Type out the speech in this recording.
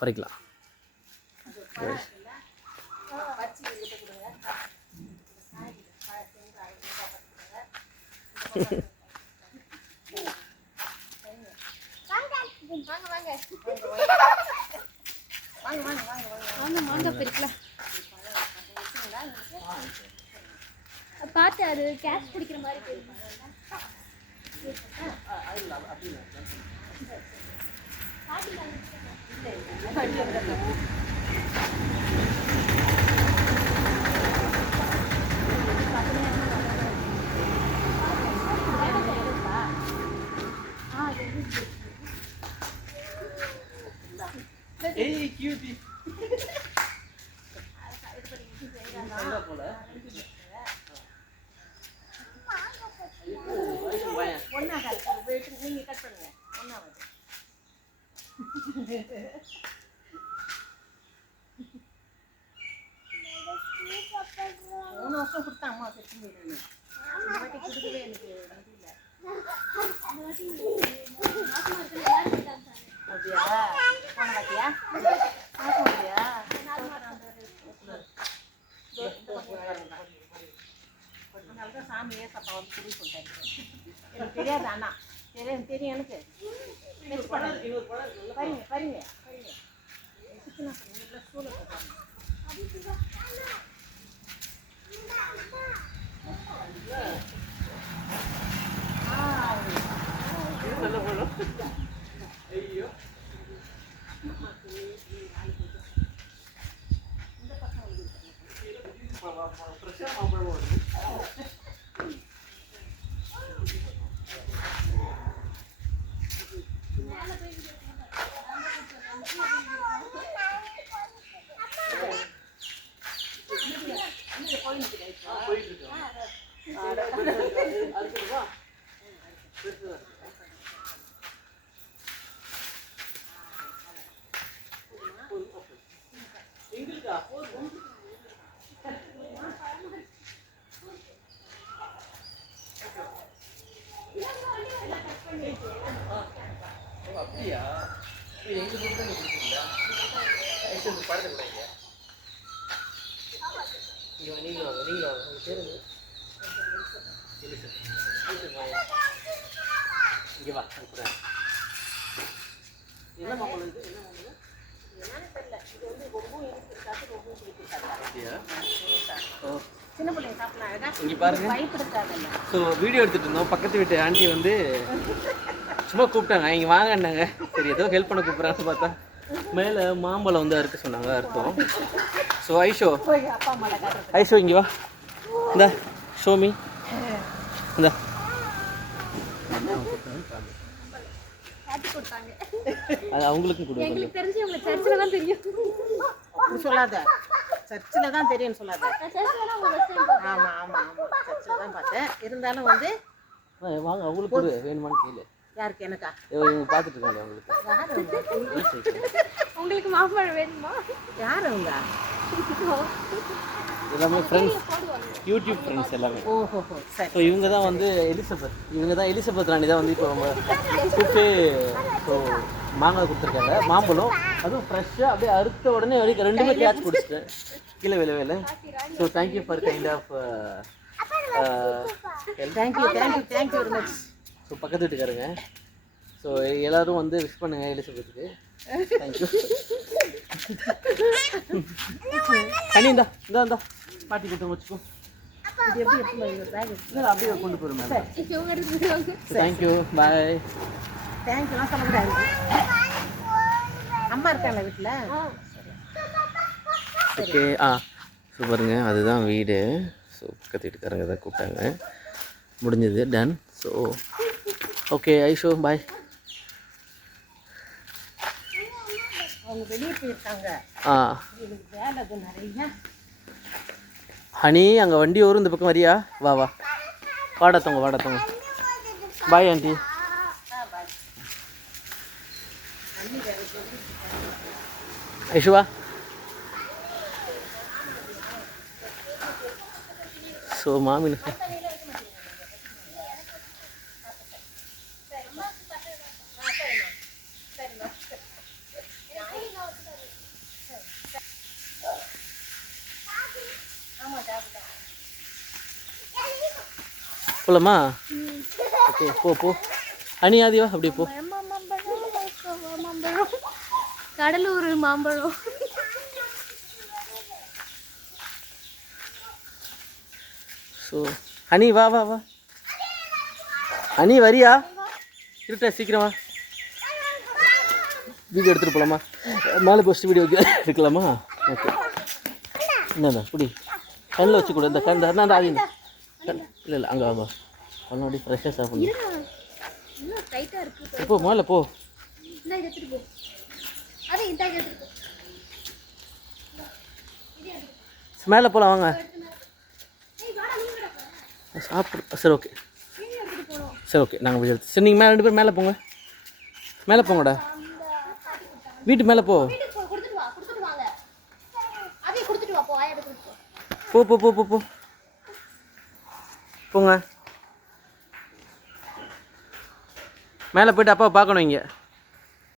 பறிக்கலாம். பார்த்து அது கேஷ் பிடிக்கிற மாதிரி ஏய் கியூட்டி நீங்க கட் பண்ணுங்க. ஒண்ணாவது 3 வருஷம் கொடுத்தா அம்மா செட்டு போயிடுங்க. கொடுக்கவே எனக்கு முடியல. அப்படியா போன பாத்தியா அப்படியா அதனாலதான் சாமியே சப்பா வந்து குடி சொல்லிட்டாரு. எனக்கு தெரியாது அண்ணா தெரியும் எனக்கு. பாருங்க பாருங்க பாருங்க ஸ்கூலில் ஐயோ இந்த பக்கம் அப்படியா எங்க சொல்லிட்டு கொடுத்தீங்களா? படத்தை கூட இங்கே நீங்களும் வாங்க நீங்களும் வாங்க உங்கள் பேர் இங்கே வா அனுப்புகிறேன். என்ன மாம்பழம் இது? என்ன மாம்பழம்? சின்ன பிள்ளைங்க சாப்பிடலாம். இங்கே பாருங்க. ஸோ வீடியோ எடுத்துகிட்டு இருந்தோம். பக்கத்து வீட்டு ஆண்டி வந்து சும்மா கூப்பிட்டாங்க, இங்கே வாங்கன்னாங்க. சரி ஏதோ ஹெல்ப் பண்ண கூப்பிட்றான்னு பார்த்தா மேலே மாம்பழம் வந்து அறுக்க சொன்னாங்க, அறுத்தோம். ஸோ ஐஷோ இங்கே வா, இந்த ஷோமி இந்த அது அவங்களுக்கும் கொடுங்க. எங்களுக்கு தெரிஞ்சு உங்களுக்கு சர்ச்சில் தான் தெரியும். அப்படி சொல்லாத, சர்ச்சில் தான் தெரியும்னு சொல்லாத. ஆமாம் ஆமாம் ஆமாம் சர்ச்சில் தான் பார்த்தேன். இருந்தாலும் வந்து வாங்க அவங்களுக்கு கொடு, வேணுமான்னு கேளு. யாருக்கு? எனக்கா? இவங்க பார்த்துட்டு இருக்காங்க. அவங்களுக்கு உங்களுக்கு மாம்பழம் வேணுமா? யார் அவங்க? எல்லாமே ஃப்ரெண்ட்ஸ், யூடியூப் ஃப்ரெண்ட்ஸ் எல்லாமே. ஓஹோ சரி. ஸோ இவங்க தான் வந்து எலிசபெத் ராணி தான் வந்து இப்போ நம்ம கூப்பிட்டு ஸோ மாங்காய் கொடுத்துருக்காங்க. மாம்பழம் அதுவும் ஃப்ரெஷ்ஷாக அப்படியே அறுத்த உடனே வரைக்கும் ரெண்டுமே கேட்ச் பிடிச்சிட்டேன் கீழே விலை. So thank you for kind of thank you very much. So பக்கத்து வீட்டுக்காரங்க. ஸோ எல்லோரும் வந்து விஷ் பண்ணுங்கள் எலிசபெத்துக்கு. தேங்க்யூ. அண்ணி இந்தா பாட்டி கொடுத்து வச்சுக்கோ. அப்படியே கொண்டு போகிறோம் மேம். Thank you bye. தேங்க்யூலாம் சொல்லக்கூடாது. அம்மா இருக்காங்க வீட்டில். ஓகே சூப்பருங்க. அதுதான் வீடு. ஸோ பக்கத்து வீட்டுக்காரங்க தான் கூப்பிட்டாங்க. முடிஞ்சது, டன். ஸோ ஓகே ஐஷோ பாய். அவங்க வெளியே போயிருக்காங்க. வேலை அது நிறைய. ஹனி அங்கே வண்டி வரும், இந்த பக்கம் வரியா? வா வாடத்தவங்க. Bye aunty. ஐஷுவா. ஸோ மாமின் போலாமா? ஓகே போ போ. அனி ஆதிவா அப்படியே போ. மாம்பழம், கடலூர் மாம்பழம். ஸோ அனி வா வா வா. அனி வரியா? இருட்டா சீக்கிரமா. வீடியோ எடுத்துகிட்டு போகலாமா? மேலே போஸ்ட் வீடியோ எடுக்கலாமா? ஓகே. என்னண்ணா இப்படி கண்ணில் வச்சு கூட இந்த கண் அந்த ஆதி இல்லை இல்லை அங்கே வாங்க கண்ணாடி ஃப்ரெஷ்ஷாக சாப்பிடணும். இன்னும் டைட்டா இருக்கு. போ மேலே போ. இந்த இதை எடுத்துட்டு போ. அதே இந்த இதை எடுத்துட்டு போ. மேலே போகலாம் வாங்க. சாப்பிட்ற சரி ஓகே சரி ஓகே நாங்கள் போய் எடுத்து சரி நீங்கள் மேலே 2 பேரும் மேலே போங்க. மேலே போங்கடா. வீட்டு மேலே போ. கொடுத்துட்டு வாங்க. அதே கொடுத்துட்டு வா. போ ஆயா கொடுத்துட்டு போ போ போ போ போ போங்க. மேலே போய்ட்டு அப்பாவை பார்க்கணும் இங்கே.